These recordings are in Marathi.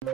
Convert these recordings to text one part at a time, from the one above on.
8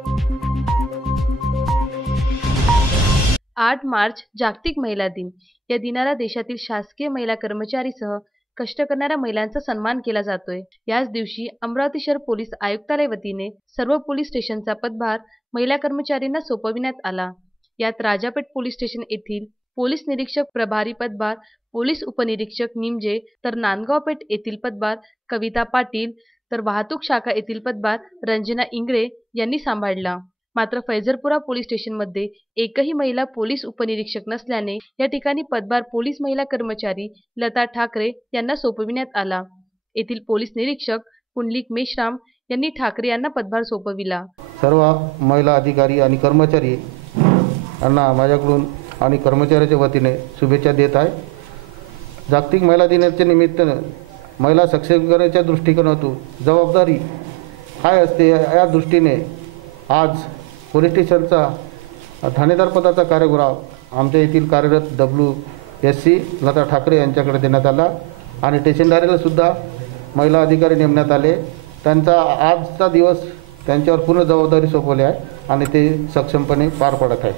मार्च जागतिक महिला दिन. या दिनाला देशातील शासकीय महिला कर्मचारीसह कष्ट करणाऱ्या महिलांचा सन्मान केला जातोय. याच दिवशी अमरावती शहर पोलीस आयुक्तालय वतीने सर्व पोलीस स्टेशनचा पदभार महिला कर्मचाऱ्यांना सोपविण्यात आला. यात राजापेठ पोलीस स्टेशन येथील पोलीस निरीक्षक प्रभारी पदभार पोलीस उपनिरीक्षक निमजे, तर नांदगाव पेठ येथील पदभार कविता पाटील, तर वाहतूक शाखा येथील पदभार रंजना इंगळे यांनी सांभाळला. मात्र फैजरपुरा पोलीस स्टेशनमध्ये एकही महिला पोलीस उपनिरीक्षक नसल्याने या ठिकाणी पदभार पोलीस महिला कर्मचारी लता ठाकरे यांना सोपविण्यात आला. येथील पोलीस निरीक्षक पुंडलिक मेश्राम यांनी ठाकरे यांना पदभार सोपविला. सर्व महिला अधिकारी आणि कर्मचारी यांना माझ्याकडून आणि कर्मचाऱ्याच्या वतीने शुभेच्छा देत आहे. जागतिक महिला दिनाच्या निमित्तानं महिला सक्षमीकरणाच्या दृष्टिकोनातून जबाबदारी काय असते या दृष्टीने आज पोलीस स्टेशनचा ठाणेदार पदाचा कार्यभार आमच्या येथील कार्यरत WSC लता ठाकरे यांच्याकडे देण्यात आला आणि स्टेशनदारीला सुद्धा महिला अधिकारी नेमण्यात आले. त्यांचा आजचा दिवस त्यांच्यावर पूर्ण जबाबदारी सोपवली आहे आणि ते सक्षमपणे पार पडत आहे.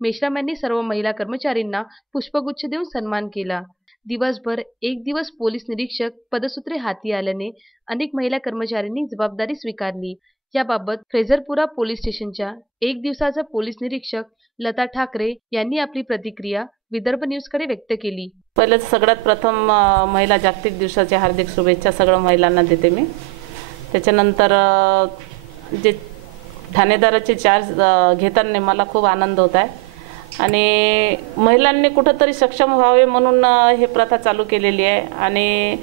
मेश्राम यांनी सर्व महिला कर्मचाऱ्यांना पुष्पगुच्छ देऊन सन्मान केला. दिवसभर एक दिवस पोलीस निरीक्षक पदसूत्रे हाती आल्याने अनेक महिला कर्मचाऱ्यांनी जबाबदारी स्वीकारली. याबाबत फैजरपुरा पोलीस स्टेशनच्या एक दिवसाचा पोलीस निरीक्षक लता ठाकरे यांनी आपली प्रतिक्रिया विदर्भ न्यूजकडे व्यक्त केली. पहिलं सगळ्यात प्रथम महिला जागतिक दिवसाच्या हार्दिक शुभेच्छा सगळ्या महिलांना देते मी. त्याच्यानंतर जे ठाणेदाराचे चार्ज घेताना मला खूप आनंद होत आहे आणि महिलांनी कुठंतरी सक्षम व्हावे म्हणून हे प्रथा चालू केलेली आहे आणि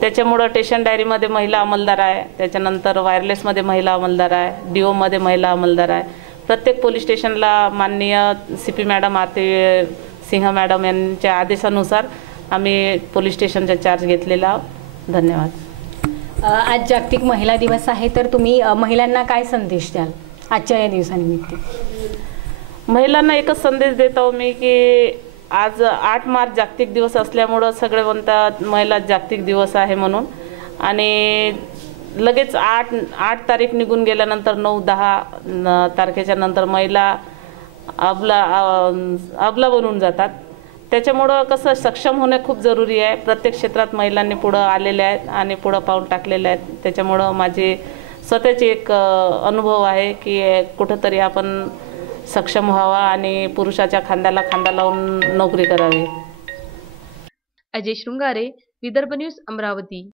त्याच्यामुळं स्टेशन डायरीमध्ये महिला अंमलदार आहे, त्याच्यानंतर वायरलेसमध्ये महिला अंमलदार आहे, DOमध्ये महिला अंमलदार आहे. प्रत्येक पोलीस स्टेशनला माननीय CP मॅडम आरती सिंह मॅडम यांच्या आदेशानुसार आम्ही पोलीस स्टेशनचा चार्ज घेतलेला आहोत. धन्यवाद. आज जागतिक महिला दिवस आहे, तर तुम्ही महिलांना काय संदेश द्याल आजच्या या दिवसानिमित्त? महिलांना एकच संदेश देतो मी की आज 8 मार्च जागतिक दिवस असल्यामुळं सगळे म्हणतात महिला जागतिक दिवस आहे म्हणून, आणि लगेच 8 तारीख निघून गेल्यानंतर 9-10 तारखेच्या नंतर महिला अबला बनून जातात. त्याच्यामुळं कसं सक्षम होणे खूप जरुरी आहे. प्रत्येक क्षेत्रात महिलांनी पुढं आलेल्या आहेत आणि पुढं पाऊल टाकलेले आहेत. त्याच्यामुळं माझी स्वतःची एक अनुभव आहे की कुठंतरी आपण सक्षम व्हावा आणि पुरुषाच्या खांद्याला खांदा लावून नोकरी करावी. अजय शृंगारे, विदर्भ न्यूज, अमरावती.